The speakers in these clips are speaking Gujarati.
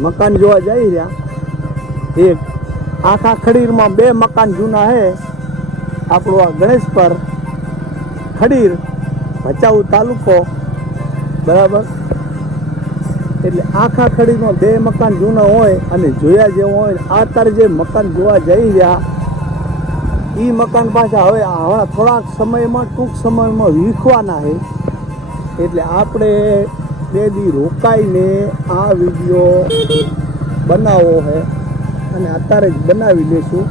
મકાન જોવા જઈ રહ્યા. એક આખા ખડીરમાં બે મકાન જૂના છે આપણું આ ગણેશ પર ખડીર ભચાઉ તાલુકો. બરાબર? એટલે આખા ખડીરમાં બે મકાન જૂના હોય અને જોયા જેવું હોય આ તારે જે મકાન જોવા જઈ રહ્યા એ મકાન પાછા હવે હમણાં થોડાક સમયમાં ટૂંક સમયમાં વીખવાના છે એટલે આપણે બે દી રોકાઈને આ વીડિયો બનાવવો છે અને અત્યારે જ બનાવી લેશું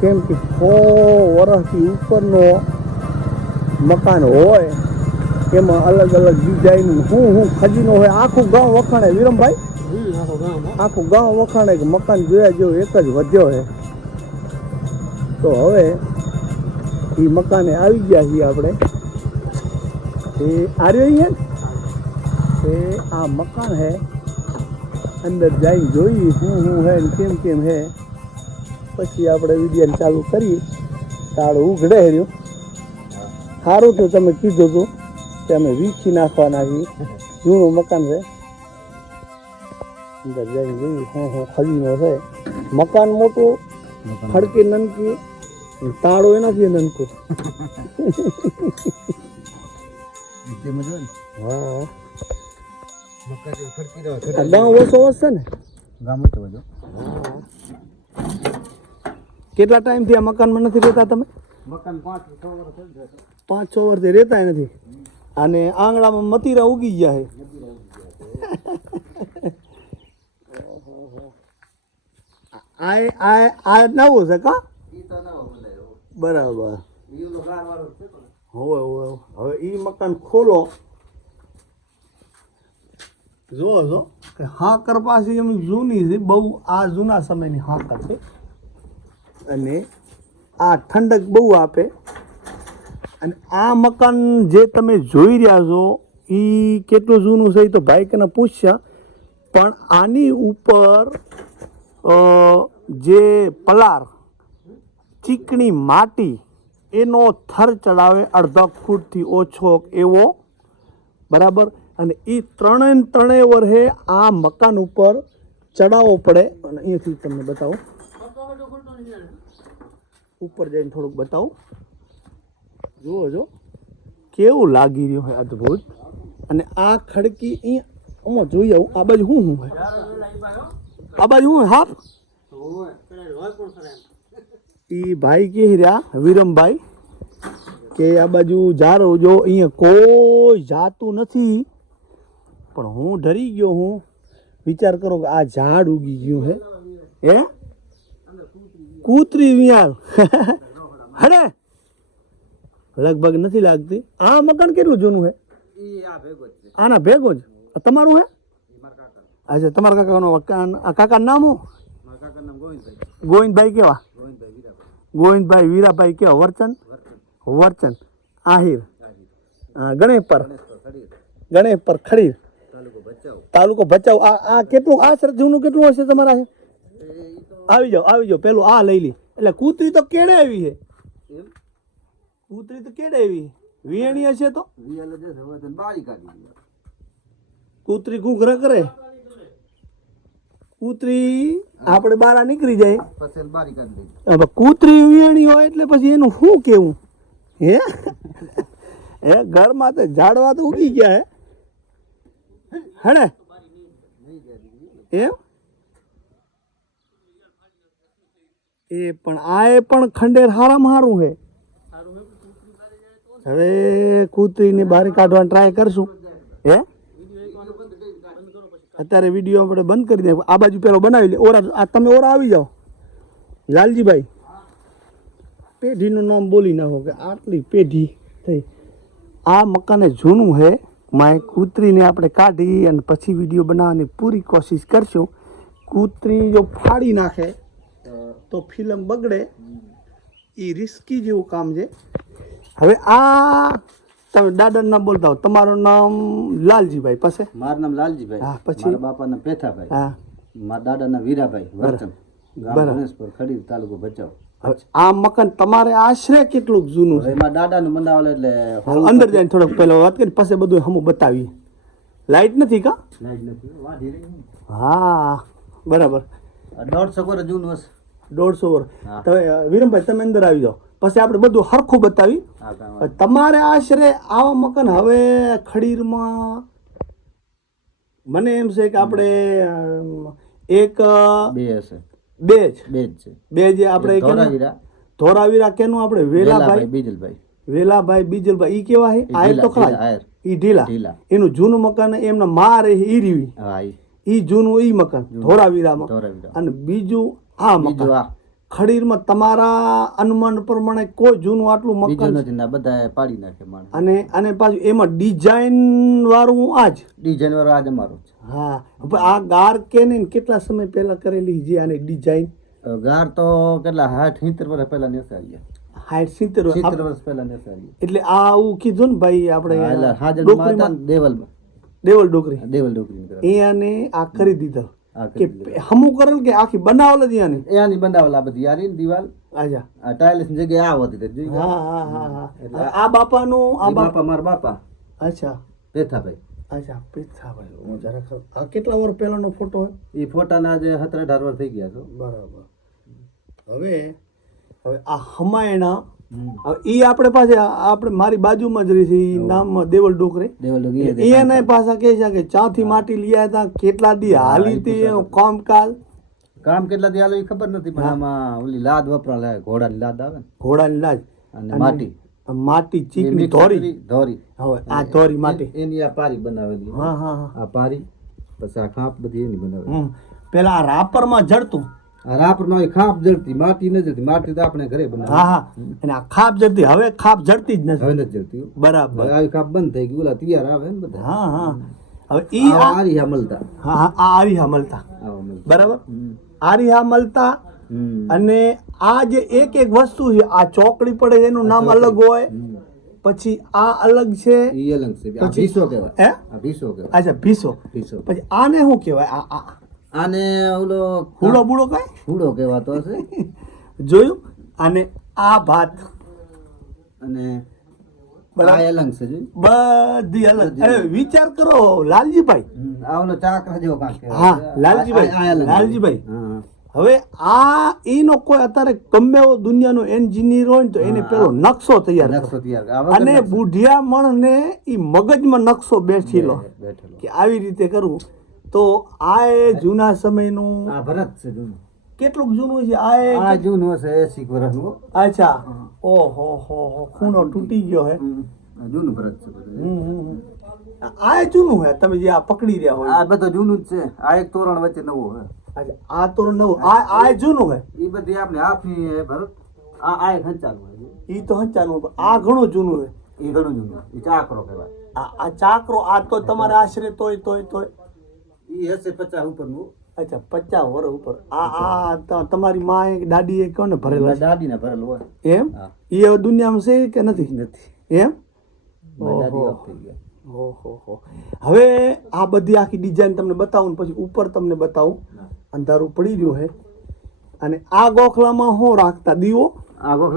કેમ કે સો વર્ષથી ઉપરનો મકાન હોય એમાં અલગ અલગ ડિઝાઇન હું હું ખજીનો હોય આખું ગામ વખાણે વિરમભાઈ? આખું ગામ વખાણે કે મકાન જોયા જેવો એક જ વધ્યો છે તો હવે એ મકાને આવી ગયા છીએ આપણે. એ આર્યો અહીંયા? ને એ આ મકાન હે અંદર જઈને જોઈએ શું શું હે ને કેમ કેમ હે. પછી આપણે વીડિયો ચાલુ કરીએ તાળું ઉઘડે રહ્યું. સારું તો તમે કીધું હતું કે અમે વીખી નાખવાના છીએ. જૂનું મકાન છે. અંદર જઈને જોઈએ હું હું ખજીનો છે. મકાન મોટું ખડકી નનકી તાળો એનાથી નનકું હા. આ ટાઈમથી કેટલા આ મકાનમાં નથી રહેતા તમે? પાંચ છ વર્ષથી રહેતા નથી? અને આંગણામાં મતીરા ઉગી ગયા છે. આ આ આ નવું છે કા? બરાબર. હોવે હવે. હવે ઈ મકાન ખોલો. જુઓ છો કે હાકર પાસે એમ જૂની છે, બહુ આ જૂના સમયની હાકર છે. અને આ ઠંડક બહુ આપે. અને આ મકાન જે તમે જોઈ રહ્યા છો એ કેટલું જૂનું છે એ તો ભાઈ કને પૂછ્યા. પણ આની ઉપર જે પલાર, ચીકણી માટી, એનો થર ચડાવે અડધા ફૂટથી ઓછો એવો. બરાબર? અને એ ત્રણે ત્રણેય વર્ષે આ મકાન ઉપર ચડાવવો પડે. અને અહીંયાથી તમને બતાવો. ઉપર જઈને થોડુંક બતાવું. જુઓ જો કેવું લાગી રહ્યું હોય અદ્ભુત. અને આ ખડકી અહીંયા આમાં જોઈ આવું. આ બાજુ શું શું હોય? આ બાજુ શું હાફ? એ ભાઈ કે રહ્યા? વિરમભાઈ કે આ બાજુ ઝાડો જો અહીંયા કોઈ જાતું નથી. પણ હું ડરી ગયો હું. વિચાર કરો કે આ ઝાડ ઉગી ગયું હે. હે? કૂતરી વિયાલ હડે. લગભગ નથી લાગતી. આ મકાન કેટલું જૂનું હે? આના ભેગો જ? તમારું હે? અચ્છા તમારા કાકાનો કાકાનું નામ હું ગોવિંદભાઈ. કેવા? ગોવિંદભાઈ વીરાભાઈ. કેવા? વર્ચન? વર્ચન. આહિર. ગણેશ પર. ગણેશ પર ખડીર. તાલુકો ભચાઉ. આ આ કેટલું આ સર જૂનું કેટલું હશે તમારા છે આવી જાઓ આવી જાઓ. પેલું આ લઈ લી. એટલે કૂતરી તો કેડે આવી છે કૂતરી તો કેડે આવી વિયણી હશે તો? કૂતરી ઘૂંઘરા કરે? કૂતરી આપણે બારા નીકળી જાય. કૂતરી વિયાણી હોય એટલે પછી એનું શું કેવું? હે? હે ઘરમાં તો ઝાડવા તો ઉગી ગયા હે. હડે. એમ? એ પણ આ એ પણ ખંડેર હારામાં હારું હે. હવે કૂતરીને બહાર કાઢવાની ટ્રાય કરશું. હે? અત્યારે વીડિયો આપણે બંધ કરી દે આ બાજુ પેલો બનાવી લે. ઓરા, આ તમે ઓરા આવી જાઓ. લાલજીભાઈ. પેઢીનું નામ બોલી નાખો કે આટલી પેઢી થઈ. આ મકાને જૂનું છે માએ કૂતરીને આપણે કાઢી અને પછી વીડિયો બનાવવાની પૂરી કોશિશ કરશું. કૂતરી જો ફાડી નાખે તો ફિલ્મ બગડે. એ રિસ્કી જેવું કામ છે. હવે આ તમે દાદાનું નામ બોલતા હો તમારું નામ લાલજીભાઈ પાસે? મારું નામ લાલજીભાઈ. હા, પછી? બાપાના પેથાભાઈ. હા. મારા દાદાના વીરાભાઈ વર્તન ગામ. ગણેશપુર ખડીર તાલુકો ભચાઉ. આ મકાન તમારે આશરે કેટલું જૂનું છે? મારા દાદાનું બનાવેલ એટલે અંદર જઈને થોડોક પહેલો વાત કરી પછી બધું હમું બતાવી લાઈટ નથી કા? લાઈટ નથી. હા બરાબર. દોઢસો વર્ષ જૂનું હશે. દોઢસો વર્ષ. તમે વિરમભાઈ તમે અંદર આવી જાઓ. પછી આપણે બધું હરખું બતાવી. તમારે આશરે આવા મકાન હવે ખડીરમાં મને એમ છે કે આપણે એક બે હશે. બે જ. બે જ છે. બે જે આપણે ધોરાવીરા. ધોરાવીરા કેનું આપણે? વેલાભાઈ. બીજલભાઈ. વેલાભાઈ બીજલભાઈ. ઈ કેવા હે? આયર તો ખરા આયર. ઈ ઢીલા. ઢીલા. એનું જૂનું મકાન એમના મારે ઈ રીવી. હા ઈ. જૂનું ઈ મકાન ધોરાવીરામાં. ધોરાવીરા. અને બીજું આ મકાન. ખડીરમાં તમારા અનુમાન પ્રમાણે કોઈ જૂનું આટલું બીજું મકાન નથી ના બધા પાડી નાખે માણસ. અને અને પાછું એમાં ડિઝાઇન વાળું આ જ ડિઝાઇન વાળું આજ અમારું છે હા આ ગાર કે ને કેટલા સમય પહેલા કરેલી છે આની ડિઝાઇન? ગાર તો કેટલા હાઠ સિત્તેર વર્ષ પહેલા નેસારીએ હાઈટ સિત્તેર વર્ષ. પહેલા નેસારીએ એટલે આ આવું કીધું ને ભાઈ આપણે દેવલ દેવલ ડોકરી. દેવલ ડોકરી અહીંયા ને આ કરી દીધા. કે. હમું કરેલ કે આખી બનાવલ જ યાની? યાની બનાવલ આ બધી. યારી દિવાલ? આજા. આ ટાઇલ્સની જગ્યાએ આ હોતી હા હા હા હા. આ બાપાનું આ બાપા બાપા મારા બાપા. અચ્છા. પેથાભાઈ. અચ્છા પેથાભાઈ. હું જરાક આ કેટલા વર્ષ પહેલાનો ફોટો હોય એ ફોટાના જે સત્તર અઢાર વર્ષ થઈ ગયા છો બરાબર. હવે હવે આ હમાયણા ઈ આપણે પાસે આપણે મારી બાજુમાં જ રહી છે નામ દેવલ ડોકરે. એને પાછા કહે છે કે ચાથી માટી લઈ આવ્યા હતા કેટલા દી હાલી હતી એનું કામકાજ. કામ કેટલા દી હાલી એ ખબર નથી પણ આમાં ઓલી લાદ વપરા ઘોડાની લાદ આવે ને. ઘોડાની લાદ. અને માટી. માટી ચીકની ધોરી. ધોરી. હવે આ ધોરી માટી. એની આ પારી બનાવેલી. હા હા હા. આ પારી પછી આ ખાંપ બધી એની બનાવેલી. પેલા રાપરમાં જડતું. રાપરમાં ખાંપ જડતી માટી ન માટી તો આપણે ઘરે બનાવી હા હા. અને આ ખાપ જડતી હવે ખાપ જડતી જ નથી. હવે નથી જડતી બરાબર. આવી ખાપ બંધ થઈ ગઈ ઓલા તૈયાર આવે ને બધા. હા હા. હવે ઈ આવા આ આરી મળતા. હા હા આ આરિહા મળતા. બરાબર. આરિહા મળતા અને આ જે એક એક વસ્તુ છે આ ચોકડી પડે એનું નામ અલગ હોય. પછી આ અલગ છે એ અલગ છે. ભીસો કહેવાય. હે? ભીસો કહેવાય. અચ્છા ભીસો. ભીસો. પછી આને શું કહેવાય? આ આ આને ઓલો હુડો બુડો કઈ? હુડો કહેવાતો હશે. જોયું? અને આ ભાત. અને અલંગ છે બધી અલગ વિચાર કરો લાલજીભાઈ. હમ. આ ઓલો ચાકરા જેવો કાંક હા, લાલજીભાઈ. લાલજીભાઈ. હવે આ એનો કોઈ અત્યારે ગમે એવો દુનિયાનો એન્જિનિયર હોય ને તો એને પેલો નકશો તૈયાર. નકશો તૈયાર અને બુઢિયા માણસને એ મગજમાં નકશો બેઠેલો. કે આવી રીતે કરવું. તો આ એ જૂના સમયનું આ ભરત છે જૂનું. કેટલુંક જૂનું છે? આ એ આ જૂનું હશે એસી વર્ષનું. અચ્છા. ઓહો હો હો ખૂણો તૂટી ગયો હે. આ જૂનું ભરત છે બધું. આ જૂનું હે તમે જે આ પકડી રહ્યા હોય. આ બધું જૂનું જ છે. આ એક તોરણ વચ્ચે નવું હે. આ તોરણ નવો. આ આ જૂનું હે? એ બધી આપણે હાથની હે ભરત. આ આ એક હંચાનું હે એ તો હંચાનું આ ઘણું જૂનું હે. એ ઘણું જૂનું. એ ચાકરો કહેવાય. આ આ ચાકરો આ તો તમારે આશરે તોય તોય તોય. એ હશે પચાસ ઉપરનું. અચ્છા પચાસ વર્ષ ઉપર. આ આ તમારી માં એક દાદી એ કોને ભરેલા દાદીને ભરેલું હોય. એમ? એ દુનિયામાં છે કે નથી? નથી. એમ? ઓહો. હવે આ બધી આખી ડિઝાઇન તમને બતાવું ને પછી ઉપર તમને બતાવું. અંધારું પડી રહ્યું હે. અને આ ગોખલામાં શું રાખતા? દીવો?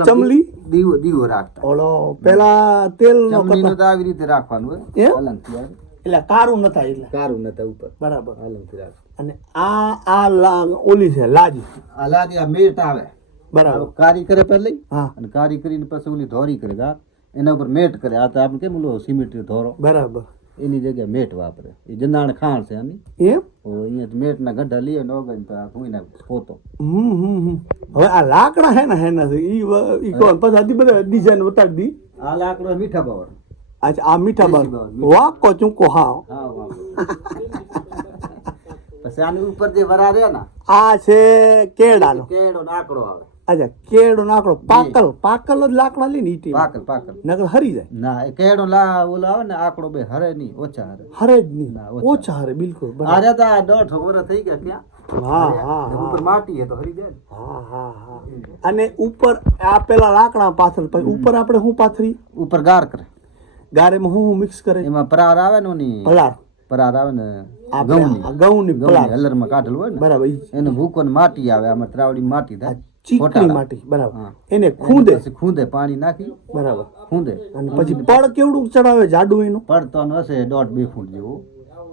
ચમલી? દીવો દીવો રાખતા. ઓલો પેલા તેલ નો આવી રીતે રાખવાનું હોય. એમ? એટલે કારું ન થાય એટલે. કારું નતા ઉપર. બરાબર. રાખ અને આ આ લા- ઓલી છે લાજી. આ લાદી આ મેટ આવે. બરાબર. કારી કરે પહેલી હા. અને કારી કરીને પછી ઓલી ધોરી કરે ગા એના ઉપર મેટ કરે. આ તો આપણે કેમ ઓલો સિમેન્ટ ધોરો? બરાબર. એની જગ્યાએ મેટ વાપરે. એ જનાણ ખાણ છે આની. એમ? અહીંયા મેટના ગઢા લઈએ ને ઓગણ તો ભૂંયના પોતો હમ હમ હમ. હવે આ લાકડા હે ને હે ને ઈ ઈ કોણ? પછી હજી બધા ડિઝાઇન બતાડી દી. આ લાકડો મીઠા બાવળ અચ્છા આ મીઠા બાર દેશી બાર, વાકો હા હા પછી આની ઉપર જે વરા રહ્યા ને? આ છે કેળાનો. કેળો નાકડો આવે. અચ્છા કેળો નાકડો પાકલ પાકલ જ લાકડા લઈને ઈટી પાકલ પાકલ. નકર હરી જાય. ના એ કેળો લા ઓલો આવે ને આકડો બે હરે નહીં ઓછા હરે. હરે જ નહીં. ના, ઓછા. હરે બિલકુલ અરે તો આ દોઢ વર થઈ ગયા ક્યાં? હા હા ઉપર માટી હે તો હરી જાય હા હા હા. અને ઉપર આ પેલા લાકડા પાથર પછી ઉપર આપણે શું પાથરી? ઉપર ગાર કરે. ગારેમાં હું મિક્સ કરે? એમાં પરાર આવે ને ઓની? પલાર. પરાર આવે ને ઘઉંની ઘઉંની પલાર. હલરમાં કાઢેલું હોય ને? બરાબર એને ભૂકો માટી આવે આમાં ત્રાવડી માટી થાય. ચીકણી માટી બરાબર. એને ખૂંદે. ખૂંદે પાણી નાખી. બરાબર. ખૂંદે. અને પછી પડ કેવડું ચડાવે જાડું એનું? પડતો હશે દોઢ બે ફૂટ જેવું.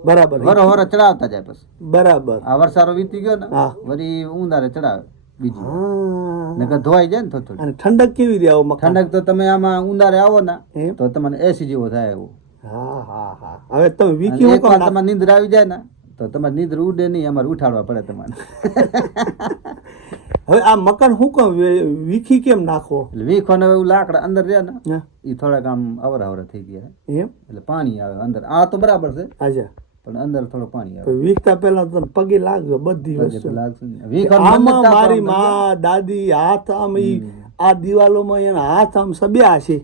બરાબર. વરો વરો ચડાવતા જાય પછી. બરાબર. આ વરસારો વીતી ગયો ને. વળી ઉંદારે ચડાવે. બીજી નકર ધોવાઈ જાય ને થોડી. અને ઠંડક કેવી દે આવો ઠંડક તો તમે આમાં ઉંદારે આવો ને તો તમને એસી જેવો થાય એવું. હા હા હા. હવે તમે વીકી હું તમારે નીંદર આવી જાય ને તો તમારે નીંદર ઉડે નહીં અમારે ઉઠાડવા પડે તમારે. હવે આ મકાન હું કામ વીખી કેમ નાખો? એટલે વીખો ને એવું લાકડા અંદર રહ્યા ને એ થોડાક આમ અવરા અવરા થઈ ગયા. એમ? એટલે પાણી આવે અંદર. આ તો બરાબર છે. અચ્છા પણ અંદર થોડું પાણી આવે. વીખતા પહેલા તમે પગે લાગજો બધી વસ્તુ. આમાં મારી માં દાદી હાથ આમ ઈ આ દિવાલોમાં એના હાથ આમ સબ્યા છે.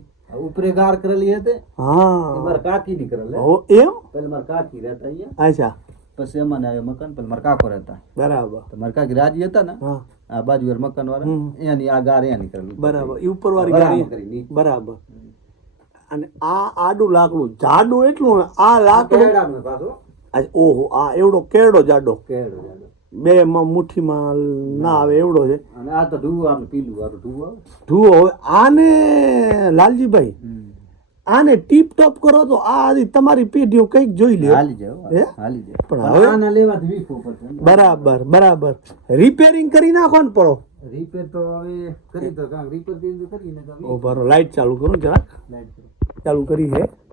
ઉપરે ગાર કરેલી હતી? હા. મારા કાકી ની કરેલી. એમ? પેલા મારા કાકી રહેતા અહીંયા. અચ્છા. પછી એમાં આવ્યો મકાન પેલા મારા કાકો રહેતા. બરાબર. તો મારા કાકી રાજી હતા ને? આ બાજુ મકાન વાળા એની આ ગાર એની કરેલી. બરાબર. એ ઉપર વાળી બરાબર. અને આ આડું લાકડું જાડું એટલું આ લાકડું ઓહો આ એવડો કેળો જાડો કેળો જાડું. બે મ- મુઠ્ઠીમાં ના. આવે એવડો છે. અને આ તો ઢૂવું આમ પીલું આ ઢૂવું આવે. હવે આને લાલજીભાઈ આને ટીપ ટોપ કરો તો આ તમારી પેઢીઓ કંઈક જોઈ લે. હાલી જાવ હે? હાલી જાવ પણ હવે- આના લેવાથી વીખો પડશે. બરાબર બરાબર. રિપેરિંગ કરી નાખો ને પડો. રિપેર તો હવે કરી તો કાંઈક રિપેર કરીને કરીને ઓ બરો લાઈટ ચાલુ કરું જરાક. લાઈટ ચાલુ કરી છે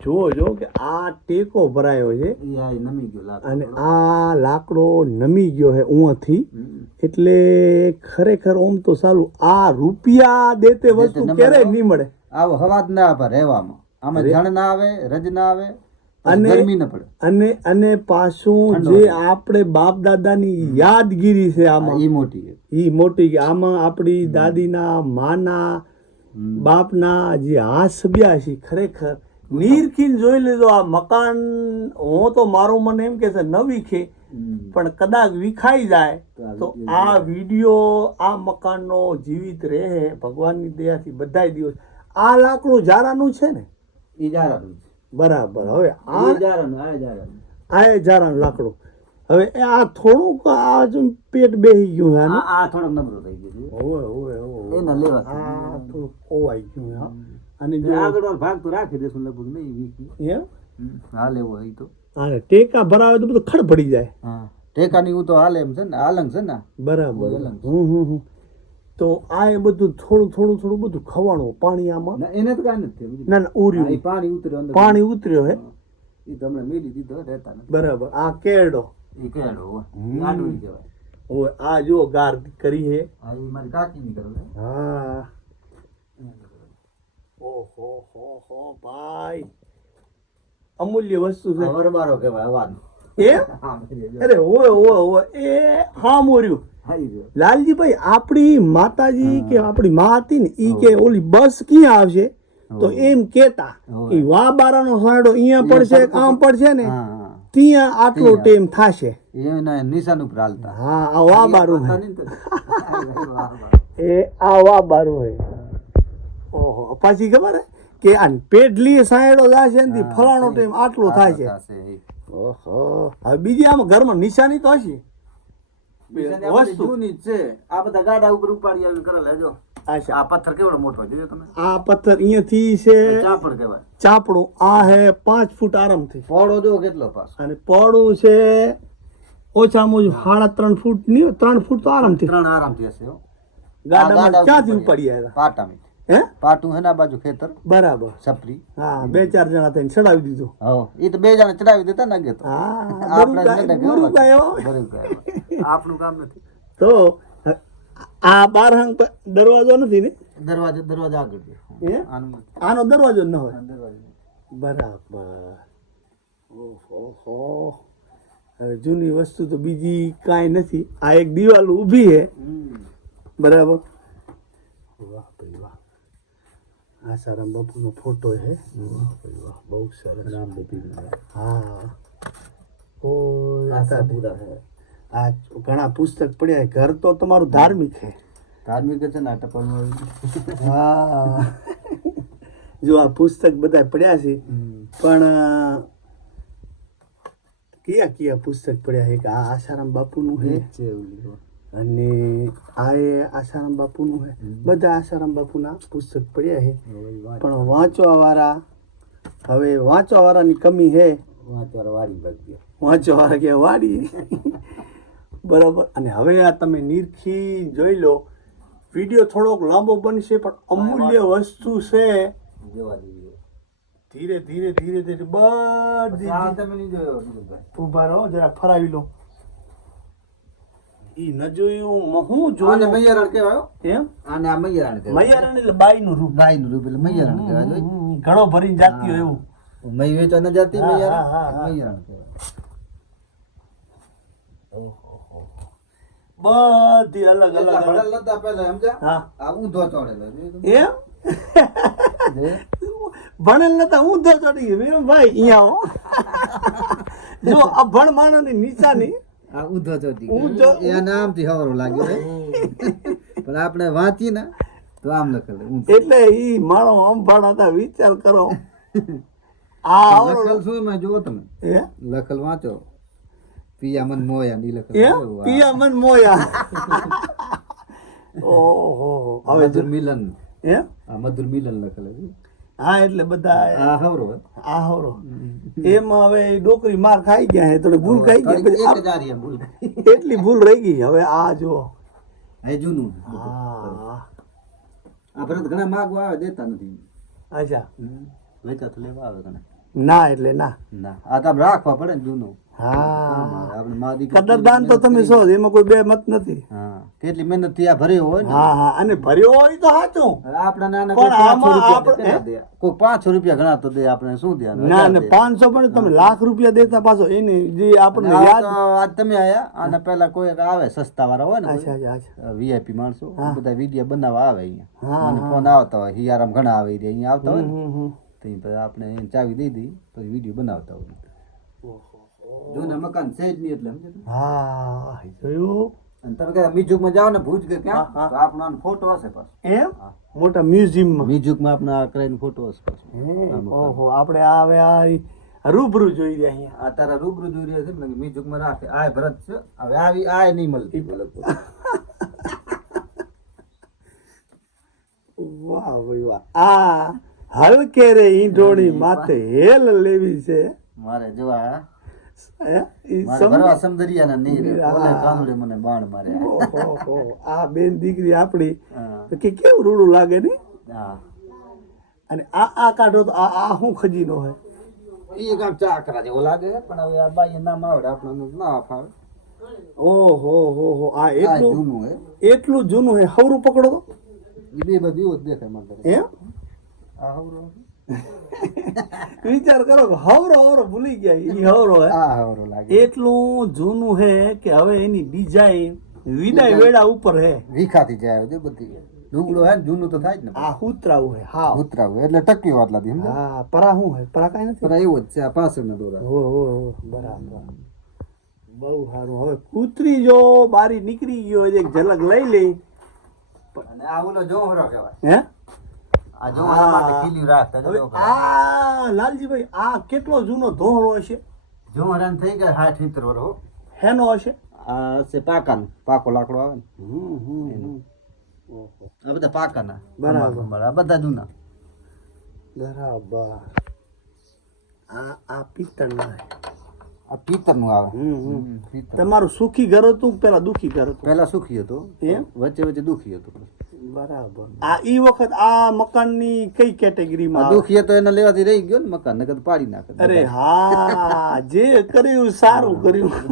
જુઓ જો કે આ ટેકો ભરાયો છે નમી ગયો અને આ લાકડો નમી ગયો છે ઉંથી એટલે ખરેખર ઓમ તો સારું આ રૂપિયા દેતે વસ્તુ ક્યારેય નહીં મળે. આવો હવાજ ના આવે રહેવામાં. આમાં જણ ના આવે રજ ના આવે અને- અને અને પાછું જે આપણે બાપ દાદાની યાદગીરી છે આમાં. ઈ મોટી એ મોટી કે આમાં આપણી દાદીના માના બાપના જે હાથ સબ્યા છે ખરેખર નીરખીન જોઈ લેજો આ મકાન હું તો મારું મને એમ કે છે ન વીખે પણ કદાચ વિખાઈ જાય તો આ વીડિયો આ મકાનનો જીવિત રહે ભગવાનની દયાથી બધા દિવસ. આ લાકડું જારાનું છે ને? એ જારાનું છે. બરાબર. હવે આ જારાનું, આ જારાનું. આ જારાનું લાકડું. હવે આ થોડુંક આ પેટ બેહી ગયું આનું. આ થોડોક નબળો થઈ ગયું. ઓવે ઓવે ઓવે એના લેવા આ થોડુંક ઓવાઈ ગયું હા. અને જો આગળ વાળો ભાગ તો રાખી દેશું લગભગ નહીં એમ? હાલ એવો હોય તો. અને ટેકા ભરાવે તો બધું ખડ પડી જાય. હા ટેકાની હું તો હાલ એમ છે ને આલંગ છે ને બરાબર. હમ હમ હમ. તો આ એ બધું થોડું થોડું થોડું બધું ખવાણું પાણી આમાં? ના, એને તો કાંઈ નથી ના ના હા, ઉર્યું પાણી ઉતર્યો પાણી ઉતર્યો હે? એ તમને મેલી દીધો રહેતા નથી. બરાબર. આ કેરડો એ કેળો હોય આ જો ગાર કરી હે. હા મારી કાકી ની કરે હા. ઓહો હો હો ભાઈ. અમૂલ્ય વસ્તુ છે. વરબારો કહેવાય અવાજ એ? અરે ઓય ઓય ઓય એ હા મોર્યું લાલજીભાઈ આપણી માતાજી કે આપણી મા હતી ને ઈ કે ઓલી બસ ક્યાં આવશે? તો એમ કેતા કે વા બારાનો સાંડો અહીંયા પડશે આમ પડશે ને ત્યાં આટલો ટેમ ટાઈમ થાશે. નિશાન ઉપર હાલતા. હા આ વા બારું. એ આ વા બારું હે ઓહો પાછી ખબર કે આ પેડલી સાંયડો છે ને ફલાણો ટાઈમ આટલો થાય છે. ઓહો. હવે બીજી આમાં ઘરમાં નિશાની તો હશે? વસ્તુ. છે. આ બધા ગાડા ઉપર ઉપાડી આવી કરે લેજો આ પથ્થર કેવડો મોટો જોયો તમે? આ પથ્થર અહીંયાથી છે ચાપડ કહેવાય. ચાપડો. આ હે પાંચ ફૂટ આરામથી. પોળો જો કેટલો પાસ અને પહોળું છે ઓછામાં ઓછું સાડા ત્રણ ફૂટ નહીં ત્રણ ફૂટ તો આરામથી. ત્રણ આરામથી હશે ગાડામાં ક્યાંથી ઉપાડી આવ્યા? પાટામાં હે? પાટું હે ને બાજુ ખેતર? બરાબર. છપરી. હા બે ચાર જણા થઈને ચડાવી દીધું. હા એ તો બે જણા ચડાવી દેતા ના હા આપણે કામ નથી. તો આ બારહાંગ પ- દરવાજો નથી ને? દરવાજો દરવાજો આગળ આનો દરવાજો ન હોય? બરાબર. ઓહો હવે જૂની વસ્તુ તો બીજી કાંઈ નથી. આ એક દિવાલ ઊભી છે બરાબર? વાહ ભાઈ સારા બાપુનો ફોટો છે. બહુ ભાઈ રામ. સરસ હા. કોઈ આશા પૂરા છે આ ઘણા પુસ્તક પડ્યા છે. ઘર તો તમારું ધાર્મિક છે. ધાર્મિક છે ને ટપલ હા. જો આ પુસ્તક બધા પડ્યા છે. પણ કયા કયા પુસ્તક પડ્યા છે? કે આ આસારામ બાપુનું છે. અને આ એ આસારામ બાપુનું છે બધા આસારામ બાપુના પુસ્તક પડ્યા છે. પણ વાંચવા વાળા હવે વાંચવા વાળાની કમી છે વાંચવાવાળા કે વાડી બરાબર. અને હવે આ તમે નિરખી જોઈ લો. વીડિયો થોડોક લાંબો બનશે પણ અમૂલ્ય વસ્તુ છે. ધીરે ધીરે ધીરે ધીરે બધી ઊભા રહો જરા ફરાવી લો. ઈ ન જોયું મ- હું આને મૈયારણ કહેવાય એમ આને આ મૈયારણ કહેવાય. મૈયારણ એટલે બાઈનું રૂપ. ગાયનું રૂપ એટલે મૈયારણ કહેવાય ઘણો ભરીને જાતી હોય એવું. મય વેચવા ન જાતી મૈયારણ? હા, હા, હા. મૈયારણ કહેવાય. બધી અલગ અલગ ભણેલ નતા પહેલા આ ઊંધો ચોડેલો એમ? ભણેલ નતા હું ચોડી ભાઈ અહીંયા. જો માણસની નિશાની આ ઊંધો ચોટી એના નામથી હવારો પણ આપણે વાંચી ને તો આમ લખેલું એટલે ઈ માણો આમ હતા વિચાર કરો. આ લખેલ શું એમાં જુઓ તમે? હે? લખેલ વાંચો. પિયા મન મોયા ની લખેલ? પિયા મન મોયા ઓહો હવે મિલન. એમ આ મધુર મિલન લખેલું હા એટલે બધા આ હવરો આ હવરો. એમાં હવે ડોકરી માર ખાઈ ગયા હે થોડી ભૂલ ખાઈ ગઈ એટલી ભૂલ રહી ગઈ. હવે આ જો. હે જૂનું. આ ભરત ઘણા માગો આવે દેતા નથી. અચ્છા. વેચા તો લેવા આવે ઘણા. ના એટલે ના. ના આ તો રાખવા પડે ને જૂનું. કદરદાન તો તમે છો એમાં કોઈ બે મત નથી. કેટલી મહેનતથી આ ભર્યો હોય હા હા. અને ભર્યો હોય તો સાચું. આપણા નાના પણ આમાં પાંચસો રૂપિયા આપણે- દે. કોઈ પાંચસો રૂપિયા ઘણા તો દે આપણે શું ધ્યાન ના ને પાંચસો પણ તમે લાખ રૂપિયા દેતા પાછો. એને જે આપણને યાદ આજ તમે આયા આના પેલા કોઈ આવે સસ્તા વાળા હોય ને અચ્છા અચ્છા અચ્છા. વીઆઈપી માણસો. બધા વીડિયો બનાવવા આવે અહીંયા. મને ફોન આવતા હોય. હિયારામ ઘણા આવે અહીંયા આવતા હોય ને. તો આપણે ચાવી દઈ દઈ પછી વીડિયો બનાવતા હોય. જૂના મકાન છે જ નહીં એટલે સમજ્યા તમે? હા જોયું અને તમે કદાચ મ્યુઝિકમાં જાઓ ને ભુજ કે ક્યાં. તો આપણો ફોટો હશે પાછો. એમ? મોટા મ્યુઝિયમમાં? મ્યુઝિયમમાં આપણે આ કરીને ફોટો હશે પાછો. ઓહો આપણે આવે આ રૂબરૂ જોઈ રહ્યા અહીંયા. આ તારા રૂબરૂ જોઈ રહ્યા છે ને મ્યુઝિકમાં રાખે. આ ભરત છે. હવે આવી આ નહીં મળતી. વાહ ભાઈ વાહ. આ હલકે રે ઈંડોણી માથે હેલ લેવી છે. મારે જોવા આ બેન દીકરી આપણી. કે કેવું રૂડું લાગે ને? અને આ આ કાઢો તો આ આ શું ખજીનો હોય ઈ કામ ચાકરા જેવો લાગે પણ હવે આ બાઈ નામ આવડે આપણને ના ફાવે. ઓહો હો હો. આ એટલું જૂનું હે. એટલું જૂનું હે. હવરું પકડો તો. ઈ બે બધું દેખાય મને એમ? આ હવરો વિચાર કરો કે હવરો હવરો ભૂલી ગયા એ હવરો હે. આ હવરો લાગે. એટલું જૂનું હે કે હવે એની ડિઝાઇન વિદાય વેડા ઉપર હે. વિખાતી જાય બધું બધી. લુગડો હે જૂનું તો થાય જ ને. આ હુતરાવું હે હા ઉતરાવું એટલે ટક્યું આટલા દી હા પરા શું હે પરા કાંઈ નથી. પરા એવો જ છે આ પાછળના દોરા. હો હો હો બરાબર. બહુ સારું. હવે કૂતરી જો બારી નીકળી ગયો એક ઝલક લઈ લે. અને આ ઓલો જોહરો કહેવાય. હે? આ માટે રાખતા હવે આ લાલજીભાઈ આ કેટલો જૂનો ધોહરો હશે? જોહરાને થઈ ગયા હાથ સિત્તેર વર્ષ હેનો હશે? આ છે પાકાનો પાકો લાકડો આવે ને. આ બધા પાકાના. બરાબર. આ બધા જૂના. બરાબર. આ આ પિત્તળના. આ પિત્તરનું આવે. તમારું સુખી ઘર હતું પેલા દુખી ઘર હતું? પેલા સુખી હતો. એમ? વચ્ચે વચ્ચે દુખી હતો. બરાબર. આ ઈ વખત આ મકાનની કઈ કેટેગરીમાં? દુખી હતો એને લેવાથી રહી ગયો ને મકાન નકર પાડી નાખે. અરે હા જે કર્યું સારું કર્યું.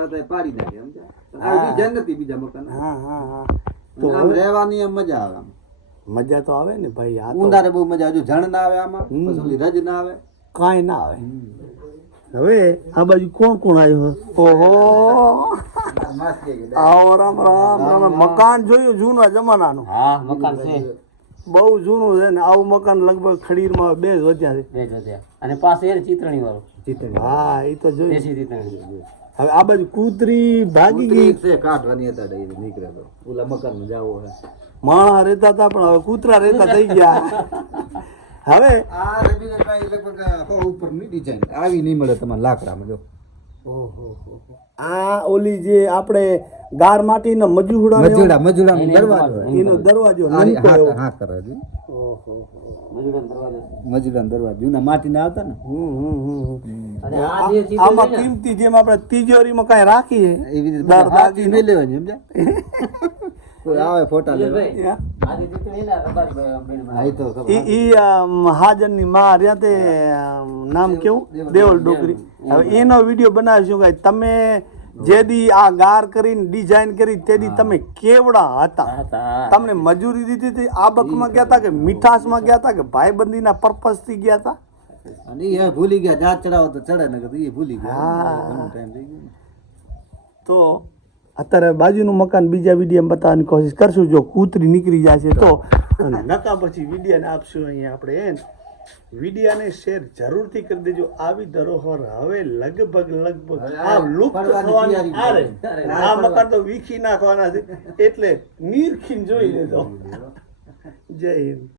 હતા પાડી નાખે સમજ્યા? બીજા નથી બીજા મકાન. હા હા હા. તો આમ રહેવાની એમ મજા આવે મજા તો આવે ને ભાઈ આ તો ઉંધારે બહુ મજા હજુ જણ ના આવે આમાં. રજ ના આવે. કાંઈ ના આવે હવે આ બાજુ કોણ કોણ આવ્યું ઓહો. આવો રામ રામ રામ મકાન જોયું જૂના જમાનાનું? હા મકાન છે. બહુ જૂનું છે ને આવું મકાન લગભગ ખડીરમાં બે જ વધ્યા છે. બે અને પાસે એ ચિત્રણી વાળું ચિત્રણી હા એ તો જોયું. દેશી ચિત્રણી હવે આ બાજુ કૂતરી ભાગી ગઈ. છે કાઢવાની હતા ડાયરી નીકળે તો. ઓલા મકાનમાં જાવો હે માણા રહેતા હતા પણ હવે કૂતરા રહેતા થઈ ગયા. હવે આ રવિભાઈ લગભગ સો ઉપરની ડિઝાઇન આવી નહીં મળે તમારે લાકડામાં જો. આ ઓલી જે આપણે ગાર માટીના મજુડા મજુડા મજુડા દરવાજો એનો દરવાજો હા હા, કરે છે મજુડા દરવાજો. છે. મજૂડા દરવાજો. જૂના માટીના આવતા ને? હમ, હમ, હમ, હમ. અને આ જે ચિત્ર આમાં કિંમતી જેમ આપણે તિજોરીમાં કાંઈ રાખીએ એવી રીતે નહીં લેવાની સમજ્યા? કોઈ આવે ફોટા. ઈ હાજરની માં રહ્યા તે નામ કેવું? દેવલ ડોકરી હવે એનો વીડિયો બનાવીશું કે તમે જે દી આ ગાર કરીને ડિઝાઇન કરી તે દી તમે કેવડા હતા? તમને મજૂરી દીધી હતી આ બકમાં ગયા હતા કે મીઠાશમાં ગયા હતા કે ભાઈબંધીના પર્પસથી ગયા હતા અને એ ભૂલી ગયા. જાત ચડાવો તો ચડે ને એ ભૂલી ગયા. હા. તો અત્યારે બાજુનું મકાન બીજા વીડિયો બતાવવાની કોશિશ કરશું. જો કૂતરી નીકળી જશે તો. અને નકા પછી વિડીયાને આપશું અહીંયા આપણે વિડીયાને શેર જરૂરથી કરી દેજો. આવી ધરોહર હવે લગભગ લગભગ આ લુપ્ત થવાની આરે. આ મકાન તો વીખી નાખવાના છે. એટલે નીરખીને જોઈ લેજો. જય હિન્દ.